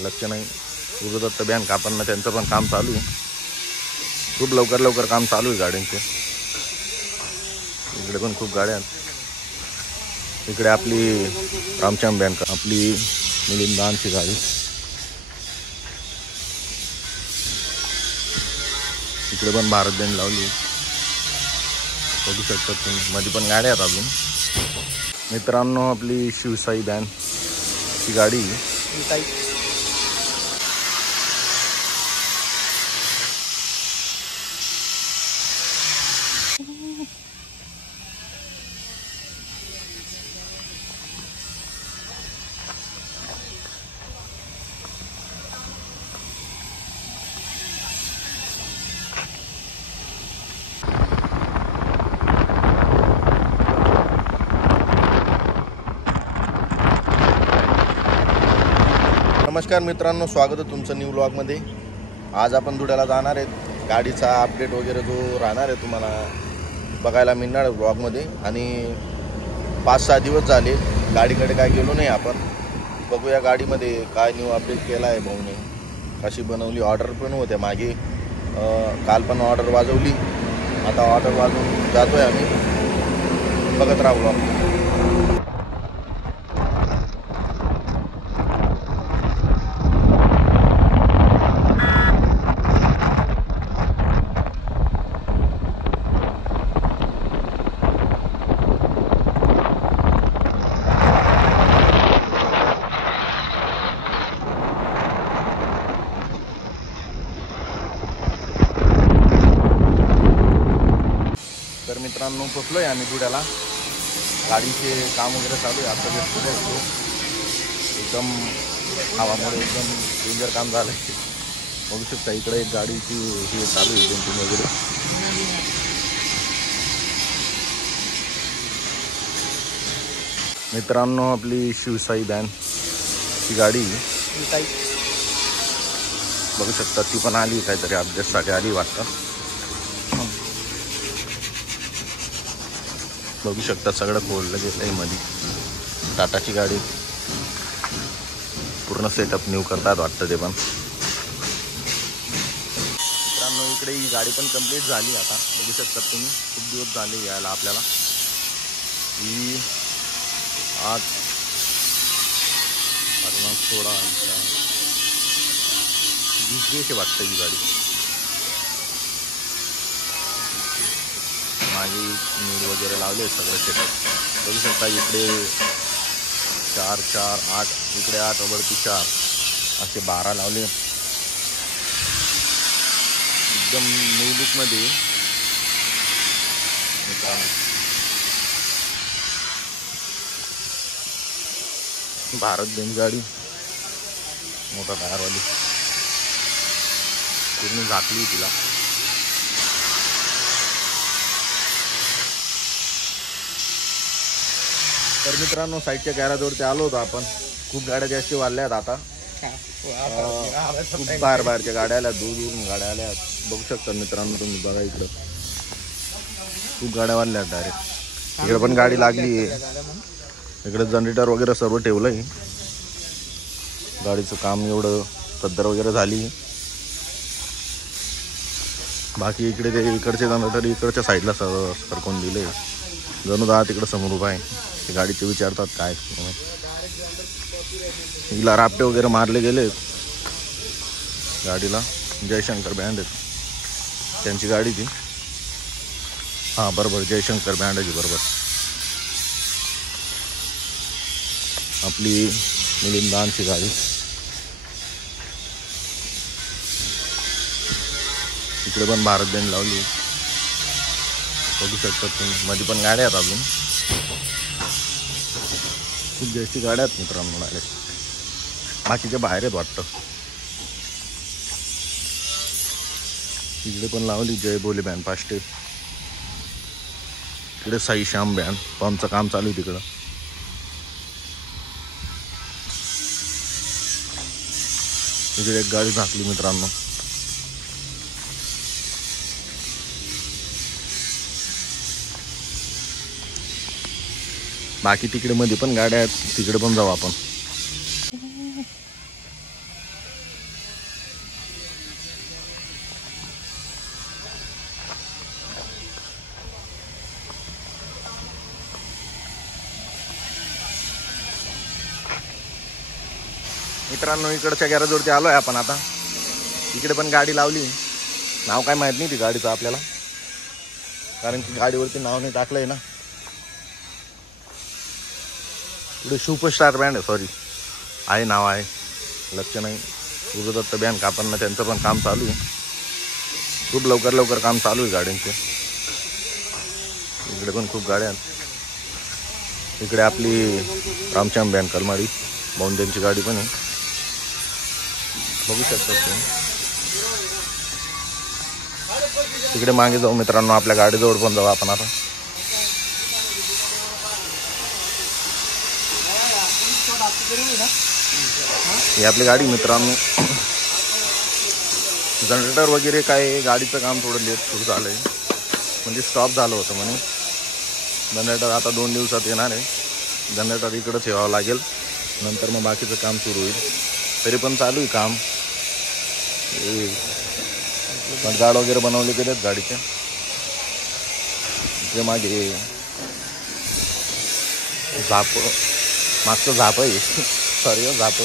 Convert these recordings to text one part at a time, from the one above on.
लक्ष नाही. गुरुदत्त बँक कापडनं त्यांचं पण काम चालू आहे. खूप लवकर काम चालू आहे गाड्यांचे. इकडे पण खूप गाड्या आहेत. इकडे आपली रामश्याम बँक, आपली मिलिंद दानची गाडी. इकडे पण भारत बँक लावली, बघू शकता तुम्ही. मध्ये पण गाड्या आहेत अजून. मित्रांनो, आपली शिवसाई बँकची गाडी. नमस्कार मित्रांनो, स्वागत आहे तुमचं न्यू व्लॉगमध्ये. आज आपण धुळ्याला जाणार आहेत. गाडीचा अपडेट वगैरे जो राहणार आहे तुम्हाला बघायला मिळणार आहे व्लॉगमध्ये. आणि 5-6 दिवस झाले गाडीकडे काय गेलो नाही आपण. बघूया गाडीमध्ये काय न्यू अपडेट केला आहे भाऊने, कशी बनवली. ऑर्डर पण होत्या मागे, काल पण ऑर्डर वाजवली. आता ऑर्डर वाजवून जातो आहे आम्ही. बघत राहू व्लॉग. तर मित्रांनो, पोचलो आहे आम्ही धुळ्याला. गाडीचे काम वगैरे चालू आहे. आता जस्ट बघतो, एकदम हवामुळे एकदम डेंजर काम झालं आहे. बघू शकता इकडे एक गाडीची हे चालू आहे, डेंटिंग वगैरे. मित्रांनो, आपली शिवसाई बँकची गाडी बघू शकता. ती पण आली काहीतरी अपडेटसाठी आली वाटतं. बघू शकता सगळं खोललं गेलं आहे मध्ये. टाटाची गाडी पूर्ण सेटअप न्यू करतात वाटतं ते पण. मित्रांनो, इकडे ही गाडी पण कंप्लीट झाली. आता बघू शकता तुम्ही, खूप दिवस झाले यायला आपल्याला. ही आज 16 20 दिवस वाटतं ही गाडी. मागे नीड वगैरे लावले सगळं सेटअप. बघू शकता इकडे 4, 8, इकडे 8 वरती 4 असे 12 लावले. एकदम न्यू लुकमध्ये. भारत बँक गाडी, मोठा टायरवाली, पूर्ण झाकली तिला. तर मित्रांनो, साईडच्या गॅरेजवरती आलो होतो आपण. खूप गाड्या जास्त वाढल्या आहेत आता. खूप बाहेरच्या गाड्या आल्या, दूर गाड्या आल्या. बघू शकता मित्रांनो तुम्ही, बघा इकडं खूप गाड्या वाढल्या आहेत डायरेक्ट. इकडे पण गाडी लागली आहे. इकडे जनरेटर वगैरे सर्व ठेवलं आहे. गाडीचं काम एवढं पद्धर वगैरे झाली. बाकी इकडे ते इकडचे जनरेटर इकडच्या साईडला सरकवून दिले. जणू दहा तिकडं समोर उभा आहे. ते गाडीचे विचारतात काय. हिला रापटे वगैरे मारले गेले गाडीला. जयशंकर बँड आहेत त्यांची गाडी ती. हां बरोबर, जयशंकर बँड आहे बरोबर. आपली मिलिंद दानची गाडी. इकडे पण भारत बँक लावली, बघू शकता तुम्ही. मध्ये पण गाड्या आहेत अजून. खूप जास्त गाड्या आहेत मित्रांनो डायरेक्ट. बाकीच्या बाहेर आहेत वाटतं. इकडे पण लावली जय बोले बँड पाष्टे. इकडे साई श्याम बँड पंपचं काम चालू आहे तिकडं. इकडे एक गाडी झाकली मित्रांनो. बाकी तिकडे मध्ये पण गाड्या आहेत, तिकडे पण जाऊ आपण. मित्रांनो इकडच्या गॅरेजवरती आलो आहे आपण आता. इकडे पण गाडी लावली. नाव काय माहीत नाही ती गाडीचं आपल्याला, कारण की गाडीवरती नाव नाही टाकलं आहे ना. इकडे सुपरस्टार बँड आहे, सॉरी आहे नाव आहे, लक्ष नाही. गुरुदत्त बँड कापडनं त्यांचं पण काम चालू आहे. खूप लवकर काम चालू आहे गाड्यांचे. इकडे पण खूप गाड्या आहेत. इकडे आपली रामश्याम बँड कलमाडी भाऊंची गाडी पण आहे, बघू शकता तुम्ही. तिकडे मागे जाऊ मित्रांनो, आपल्या गाडीजवळ पण जाऊ आपण आता. ही आपली गाडी मित्रांनो. जनरेटर वगैरे काय गाडीचं काम थोडं लेट सुरू झालं आहे, म्हणजे स्टॉप झालं होतं म्हणे. जनरेटर आता 2 दिवसात येणार आहे. जनरेटर इकडंच ठेवावं लागेल, नंतर मग बाकीचं काम सुरू होईल. तरी पण चालू आहे काम. गाड वगैरे बनवले गेलेत गाडीचे. इकडे मागे झाप, मागचं झाप आहे, सॉरी झाप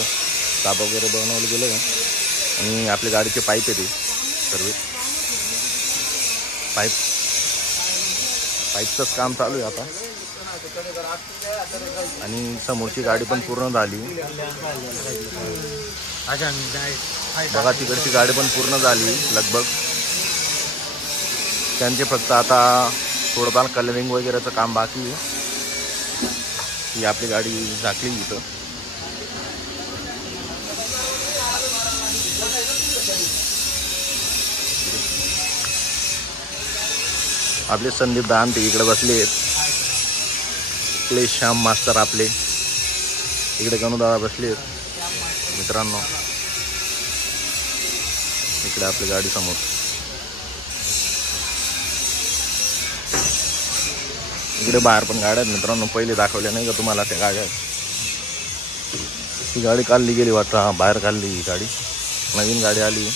वगैरे बनवले गेले. आणि आपल्या गाडीचे पाईप आहे ते सर्व पाईपचंच काम चालू आहे आता. आणि समोरची गाडी पण पूर्ण झाली बघा. तिकडची गाडी पण पूर्ण झाली लगभग. त्यांचे फक्त आता थोडंफार कलरिंग वगैरेचं काम बाकी आहे. ही आपली गाडी झाकली इथं. आपले संदीप दान ते इकडे बसले आहेत. इकडे श्याम मास्टर आपले इकडे गणूदादा बसले आहेत मित्रांनो. इकडे आपली गाडी समोर. इकडे बाहेर पण गाड्या आहेत मित्रांनो, पहिले दाखवल्या नाही का तुम्हाला त्या गाड्या. ही गाडी काढली गेली वाटतं, बाहेर काढली ही गाडी, नवीन गाडी आली.